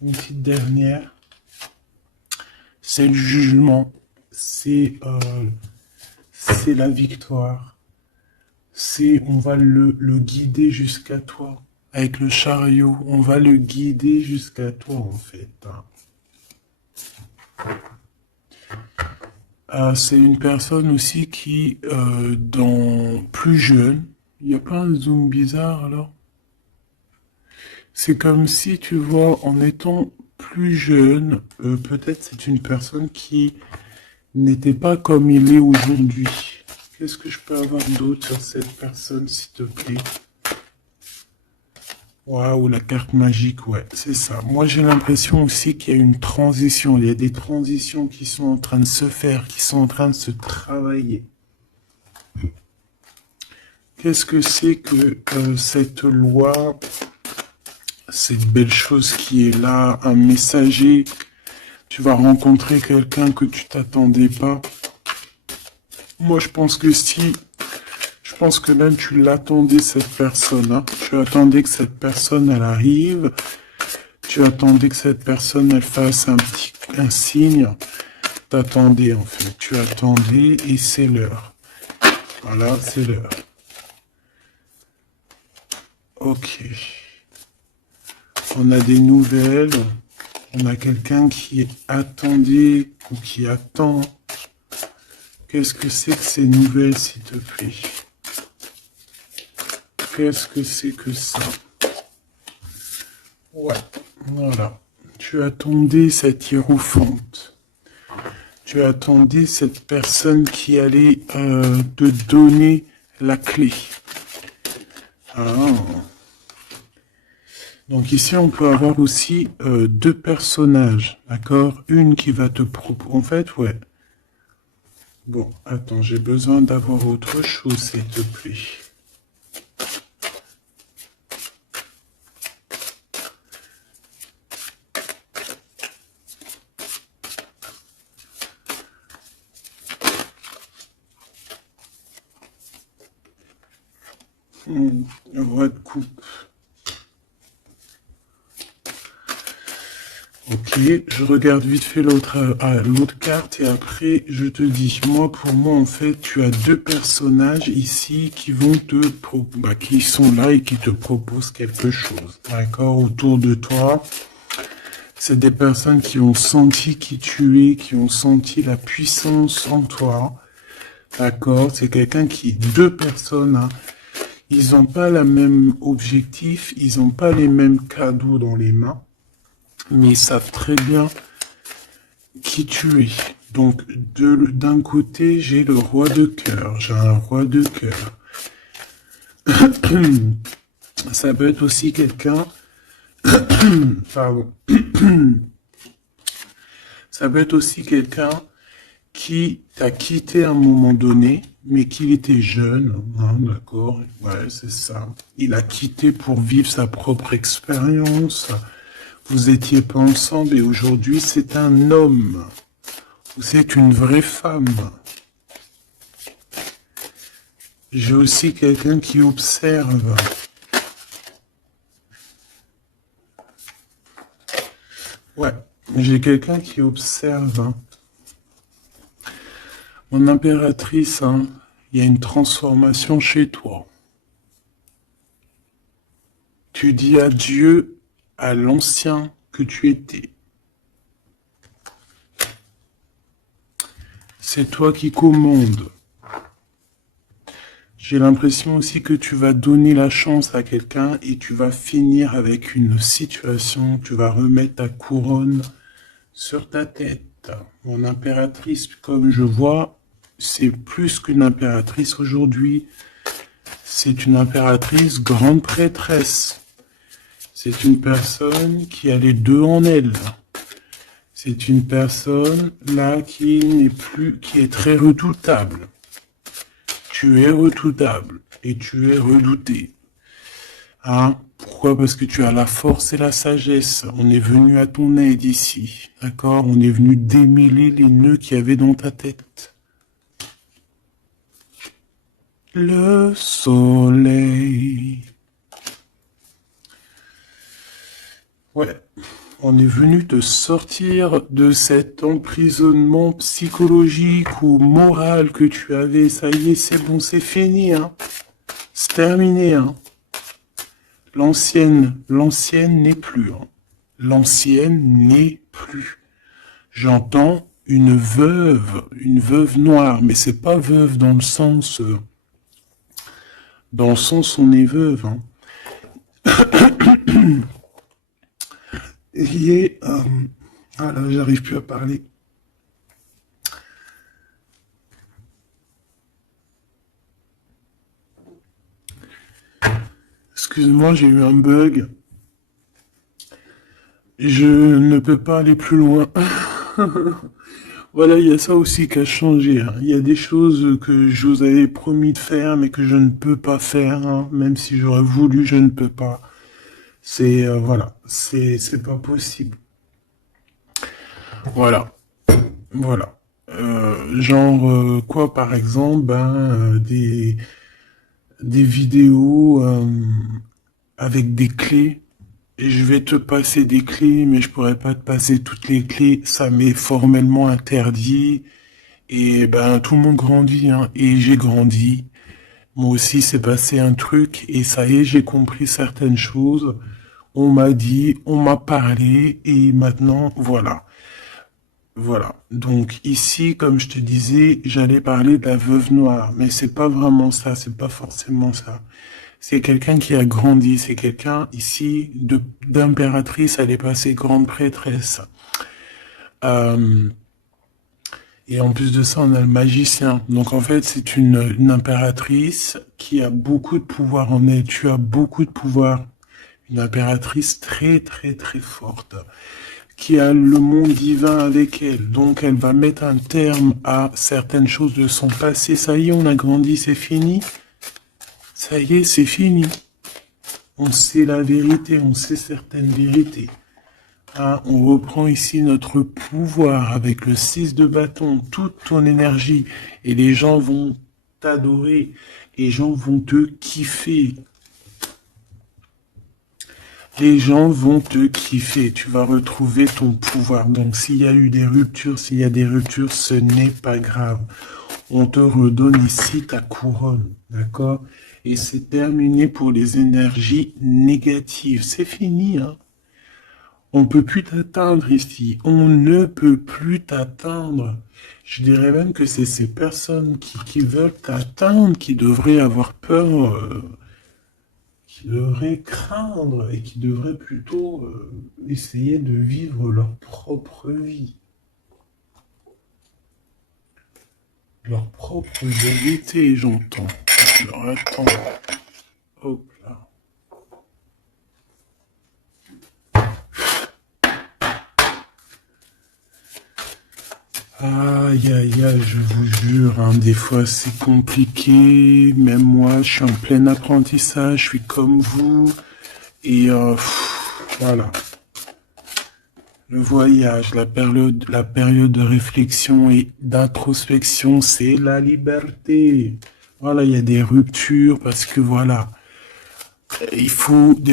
Une petite dernière. C'est le jugement. C'est la victoire. On va le guider jusqu'à toi. Avec le chariot, on va le guider jusqu'à toi, en fait. C'est une personne aussi qui, plus jeune, il n'y a pas un zoom bizarre, alors? C'est comme si, tu vois, en étant plus jeune, peut-être c'est une personne qui n'était pas comme il est aujourd'hui. Qu'est-ce que je peux avoir d'autre sur cette personne, s'il te plaît? Waouh, la carte magique, ouais, c'est ça. Moi, j'ai l'impression aussi qu'il y a une transition. Il y a des transitions qui sont en train de se faire, qui sont en train de se travailler. Qu'est-ce que c'est que cette loi, cette belle chose qui est là, un messager? Tu vas rencontrer quelqu'un que tu t'attendais pas. Moi, je pense que si... Je pense que même tu l'attendais, cette personne. Hein. Tu attendais que cette personne, elle arrive. Tu attendais que cette personne, elle fasse un signe. T'attendais, en fait. Tu attendais et c'est l'heure. Voilà, c'est l'heure. Ok. On a des nouvelles. On a quelqu'un qui attendait ou qui attend. Qu'est-ce que c'est que ces nouvelles, s'il te plaît? Qu'est-ce que c'est que ça? Ouais, voilà. Tu attendais cette hiérophante. Tu attendais cette personne qui allait te donner la clé. Ah. Donc ici, on peut avoir aussi deux personnages, d'accord? Une qui va te proposer... En fait, ouais. Bon, attends, j'ai besoin d'avoir autre chose, s'il te plaît. Roi de coupe. Ok, je regarde vite fait l'autre carte et après je te dis. Moi, pour moi, en fait, tu as deux personnages ici qui vont qui sont là et qui te proposent quelque chose. D'accord, autour de toi. C'est des personnes qui ont senti qui tu es, qui ont senti la puissance en toi. D'accord, c'est quelqu'un deux personnes, hein. Ils n'ont pas le même objectif, ils n'ont pas les mêmes cadeaux dans les mains, mais ils savent très bien qui tu es. Donc, d'un côté, j'ai le roi de cœur, j'ai un roi de cœur. Ça peut être aussi quelqu'un... Pardon. Ça peut être aussi quelqu'un qui t'a quitté à un moment donné, mais qu'il était jeune, hein, d'accord? Ouais, c'est ça. Il a quitté pour vivre sa propre expérience. Vous étiez pas ensemble et aujourd'hui c'est un homme. Vous êtes une vraie femme. J'ai aussi quelqu'un qui observe. Ouais, j'ai quelqu'un qui observe. Hein. Mon impératrice, hein, il y a une transformation chez toi. Tu dis adieu à l'ancien que tu étais. C'est toi qui commandes. J'ai l'impression aussi que tu vas donner la chance à quelqu'un et tu vas finir avec une situation, tu vas remettre ta couronne sur ta tête. Mon impératrice, comme je vois, c'est plus qu'une impératrice aujourd'hui. C'est une impératrice grande prêtresse. C'est une personne qui a les deux en elle. C'est une personne là qui est très redoutable. Tu es redoutable et tu es redouté. Hein? Pourquoi? Parce que tu as la force et la sagesse. On est venu à ton aide ici. D'accord? On est venu démêler les nœuds qu'il y avait dans ta tête. Le soleil. Ouais. On est venu te sortir de cet emprisonnement psychologique ou moral que tu avais. Ça y est, c'est bon, c'est fini, hein. C'est terminé, hein. L'ancienne n'est plus, hein. L'ancienne n'est plus. J'entends une veuve noire, mais c'est pas veuve dans le sens on est veuve, hein. Et ah là, j'arrive plus à parler. excuse-moi, j'ai eu un bug. Je ne peux pas aller plus loin. Voilà, il y a ça aussi qui a changé, hein. Il y a des choses que je vous avais promis de faire, mais que je ne peux pas faire, hein. Même si j'aurais voulu, je ne peux pas. Voilà, c'est pas possible. Voilà, voilà. Quoi, par exemple, des vidéos avec des clés. Et je vais te passer des clés, mais je pourrais pas te passer toutes les clés. Ça m'est formellement interdit. Et ben tout le monde grandit, hein. Et j'ai grandi. Moi aussi, c'est passé un truc. Et ça y est, j'ai compris certaines choses. On m'a dit, on m'a parlé. Et maintenant, voilà. Voilà. Donc ici, comme je te disais, j'allais parler de la veuve noire, mais c'est pas vraiment ça, c'est pas forcément ça. C'est quelqu'un qui a grandi, c'est quelqu'un ici d'impératrice, elle est passée grande prêtresse. Euh, et en plus de ça, on a le magicien. Donc en fait, c'est une impératrice qui a beaucoup de pouvoir en elle. Tu as beaucoup de pouvoir. Une impératrice très très très forte, qui a le monde divin avec elle. Donc elle va mettre un terme à certaines choses de son passé. Ça y est, on a grandi, c'est fini. Ça y est, c'est fini. On sait la vérité, on sait certaines vérités. Hein, on reprend ici notre pouvoir avec le 6 de bâton, toute ton énergie. Et les gens vont t'adorer. Les gens vont te kiffer. Les gens vont te kiffer, tu vas retrouver ton pouvoir. Donc s'il y a eu des ruptures, s'il y a des ruptures, ce n'est pas grave. On te redonne ici ta couronne, d'accord? Et c'est terminé pour les énergies négatives. C'est fini, hein? On peut plus t'atteindre ici. On ne peut plus t'atteindre. Je dirais même que c'est ces personnes qui veulent t'atteindre qui devraient avoir peur. Qui devraient craindre et qui devraient plutôt essayer de vivre leur propre vie, leur propre vérité, j'entends. Alors attends, hop là. Aïe aïe aïe, je vous jure, hein, des fois c'est compliqué, même moi je suis en plein apprentissage, je suis comme vous, et voilà. Le voyage, la période de réflexion et d'introspection, c'est la liberté. Voilà, il y a des ruptures parce que voilà, des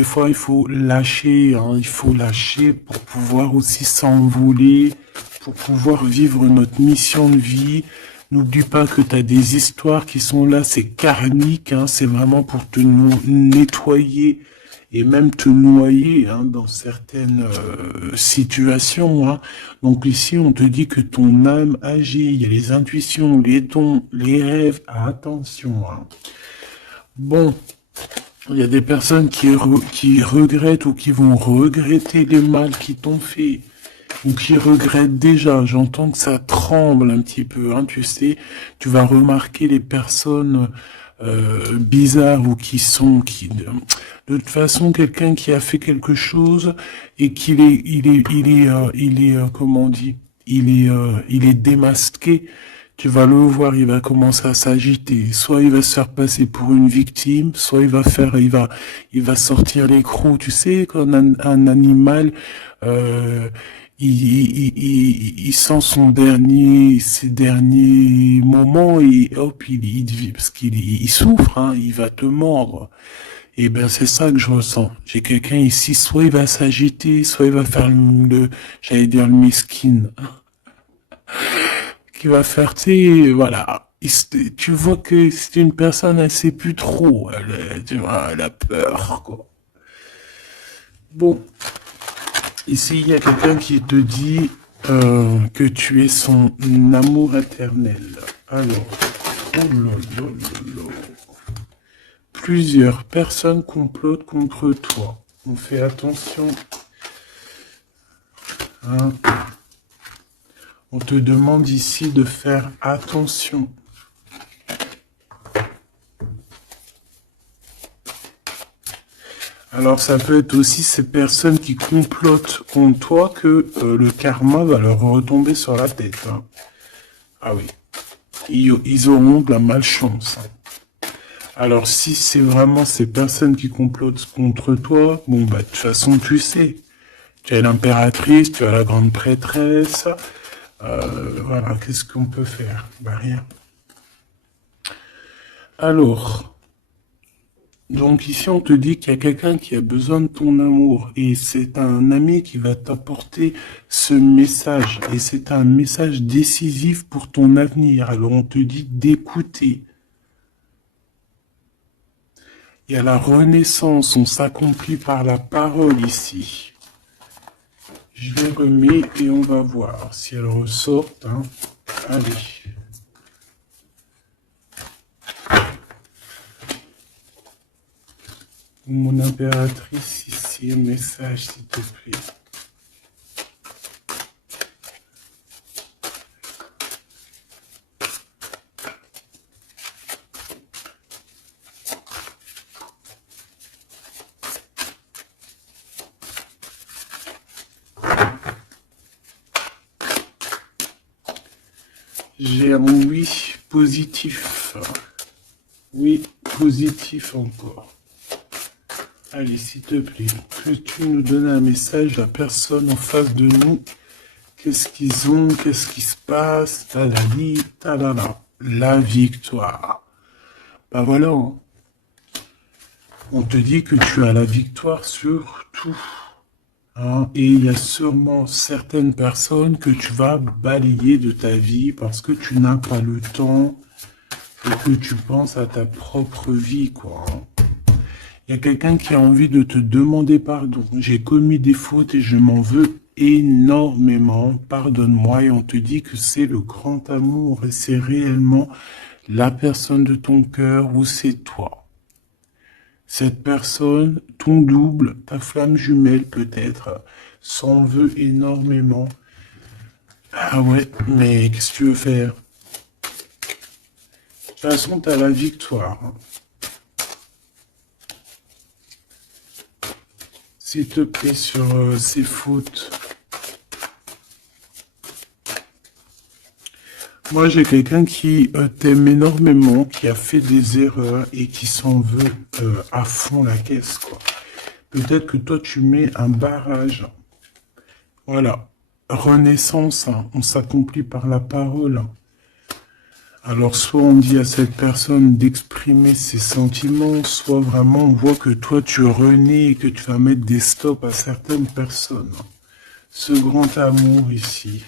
fois, il faut lâcher, hein, il faut lâcher pour pouvoir aussi s'envoler, pour pouvoir vivre notre mission de vie. N'oublie pas que tu as des histoires qui sont là, c'est karmique, hein, c'est vraiment pour te nettoyer et même te noyer, hein, dans certaines situations, hein. Donc ici, on te dit que ton âme agit, il y a les intuitions, les dons, les rêves, attention, hein. Bon, il y a des personnes qui regrettent ou qui vont regretter les mal qui t'ont fait, ou qui regrettent déjà. J'entends que ça tremble un petit peu, hein, tu sais. Tu vas remarquer les personnes bizarres ou de toute façon, quelqu'un qui a fait quelque chose et comment on dit, il est démasqué. Tu vas le voir, il va commencer à s'agiter. Soit il va se faire passer pour une victime, soit il va sortir les crocs. Tu sais, quand un animal, euh, il sent ses derniers moments et hop, parce il souffre, hein, il va te mordre. Et ben, c'est ça que je ressens. J'ai quelqu'un ici, soit il va s'agiter, soit il va faire j'allais dire le miskin, qui va faire, tu sais, voilà. Tu vois que c'est une personne, elle sait plus trop, tu vois, elle a peur, quoi. Bon, ici, il y a quelqu'un qui te dit que tu es son amour éternel. Alors, oh là là là là. Plusieurs personnes complotent contre toi. On fait attention. Hein. On te demande ici de faire attention. Alors ça peut être aussi ces personnes qui complotent contre toi que le karma va leur retomber sur la tête. Hein. Ah oui, ils auront de la malchance. Hein. Alors si c'est vraiment ces personnes qui complotent contre toi, bon bah de toute façon tu sais. Tu as l'impératrice, tu as la grande prêtresse. Voilà, qu'est-ce qu'on peut faire? Bah rien. Alors, donc ici on te dit qu'il y a quelqu'un qui a besoin de ton amour et c'est un ami qui va t'apporter ce message et c'est un message décisif pour ton avenir. Alors on te dit d'écouter. Il y a la renaissance, on s'accomplit par la parole ici. Je les remets et on va voir si elles ressortent. Hein. Allez. Mon impératrice ici, un message s'il te plaît. J'ai un oui positif. Oui, positif encore. Allez, s'il te plaît, que tu nous donnes un message à personne en face de nous. Qu'est-ce qu'ils ont, qu'est-ce qui se passe, talali, talala. La victoire. Bah voilà, hein. On te dit que tu as la victoire sur tout. Hein, et il y a sûrement certaines personnes que tu vas balayer de ta vie parce que tu n'as pas le temps et que tu penses à ta propre vie, quoi. Hein. Il y a quelqu'un qui a envie de te demander pardon. J'ai commis des fautes et je m'en veux énormément. Pardonne-moi. Et on te dit que c'est le grand amour et c'est réellement la personne de ton cœur ou c'est toi. Cette personne, ton double, ta flamme jumelle peut-être, s'en veut énormément. Ah ouais, mais qu'est-ce que tu veux faire? De toute façon, tu as la victoire. S'il te plaît, sur ces fautes. Moi, j'ai quelqu'un qui t'aime énormément, qui a fait des erreurs et qui s'en veut à fond la caisse, quoi. Peut-être que toi, tu mets un barrage. Voilà. Renaissance, hein. On s'accomplit par la parole. Alors, soit on dit à cette personne d'exprimer ses sentiments, soit vraiment on voit que toi, tu renais et que tu vas mettre des stops à certaines personnes. Ce grand amour ici.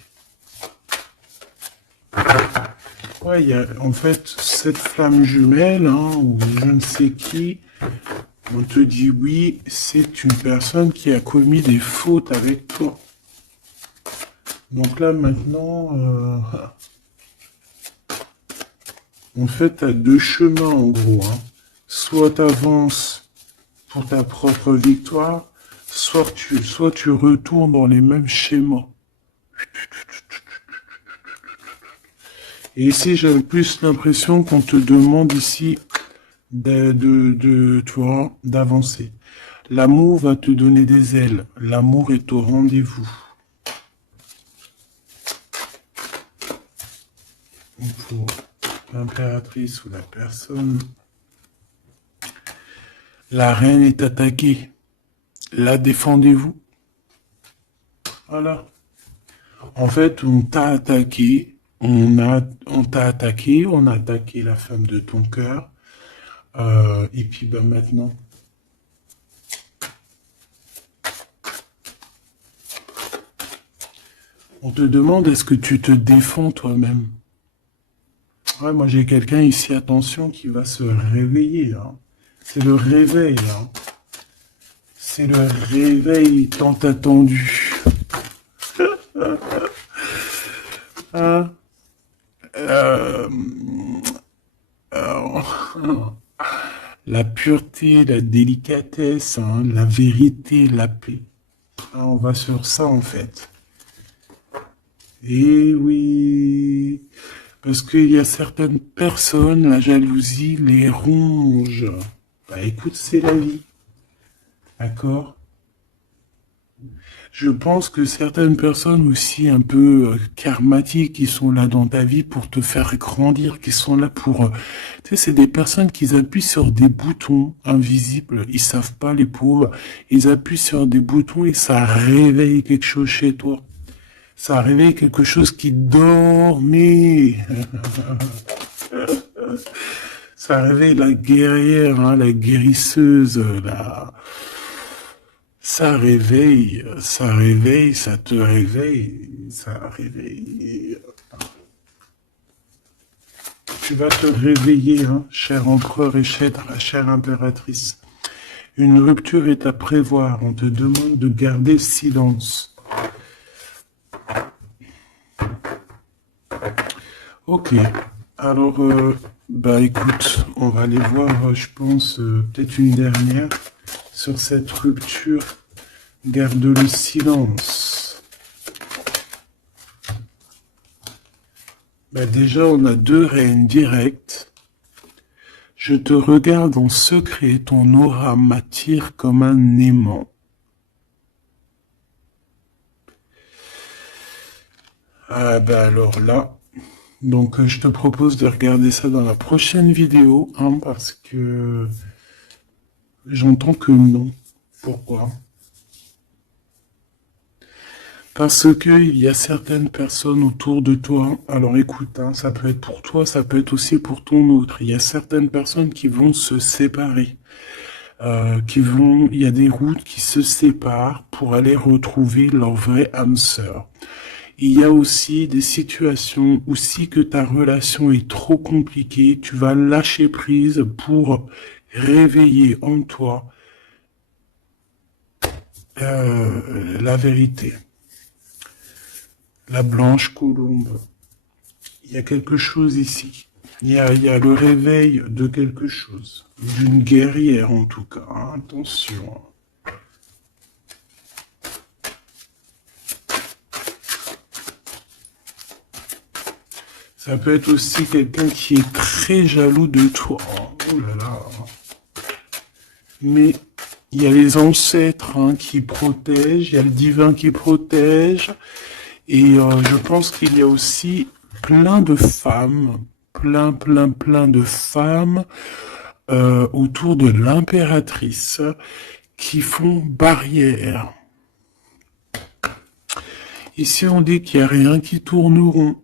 Ouais, il y a en fait cette flamme jumelle, hein, ou je ne sais qui, on te dit oui, c'est une personne qui a commis des fautes avec toi. Donc là maintenant, en fait, tu as deux chemins en gros. Hein. Soit tu avances pour ta propre victoire, soit tu retournes dans les mêmes schémas. Et ici, j'ai plus l'impression qu'on te demande ici toi, d'avancer. L'amour va te donner des ailes. L'amour est au rendez-vous. Pour l'impératrice ou la personne. La reine est attaquée. La défendez-vous. Voilà. En fait, on t'a attaqué. On t'a attaqué, on a attaqué la femme de ton cœur. Et puis ben maintenant. On te demande est-ce que tu te défends toi-même. Ouais, moi j'ai quelqu'un ici, attention, qui va se réveiller. Hein. C'est le réveil. Hein. C'est le réveil tant attendu. Hein. La pureté, la délicatesse, hein, la vérité, la paix. Hein, on va sur ça en fait. Et oui, parce qu'il y a certaines personnes, la jalousie les ronge. Bah écoute, c'est la vie. D'accord? Je pense que certaines personnes aussi un peu karmatiques qui sont là dans ta vie pour te faire grandir, qui sont là pour... tu sais, c'est des personnes qui appuient sur des boutons invisibles. Ils savent pas, les pauvres. Ils appuient sur des boutons et ça réveille quelque chose chez toi. Ça réveille quelque chose qui dormait. Ça réveille la guerrière, hein, la guérisseuse, la... ça réveille, ça te réveille, ça réveille. Tu vas te réveiller, hein, cher empereur et chère impératrice. Une rupture est à prévoir, on te demande de garder le silence. Ok, alors, bah écoute, on va aller voir, je pense, peut-être une dernière sur cette rupture. Garde le silence. Bah déjà, on a 2 reines directes. Je te regarde en secret, ton aura m'attire comme un aimant. Ah bah alors là, donc je te propose de regarder ça dans la prochaine vidéo, hein, parce que j'entends que non. Pourquoi? Parce que il y a certaines personnes autour de toi. Alors écoute, hein, ça peut être pour toi, ça peut être aussi pour ton autre. Il y a certaines personnes qui vont se séparer, il y a des routes qui se séparent pour aller retrouver leur vraie âme sœur. Il y a aussi des situations où si que ta relation est trop compliquée, tu vas lâcher prise pour réveiller en toi la vérité. La blanche colombe. Il y a quelque chose ici. Il y a le réveil de quelque chose. D'une guerrière en tout cas. Hein, attention. Ça peut être aussi quelqu'un qui est très jaloux de toi. Oh là là. Mais il y a les ancêtres, hein, qui protègent, il y a le divin qui protège. Et je pense qu'il y a aussi plein de femmes, plein de femmes autour de l'impératrice qui font barrière. Ici, on dit qu'il n'y a rien qui tourne rond.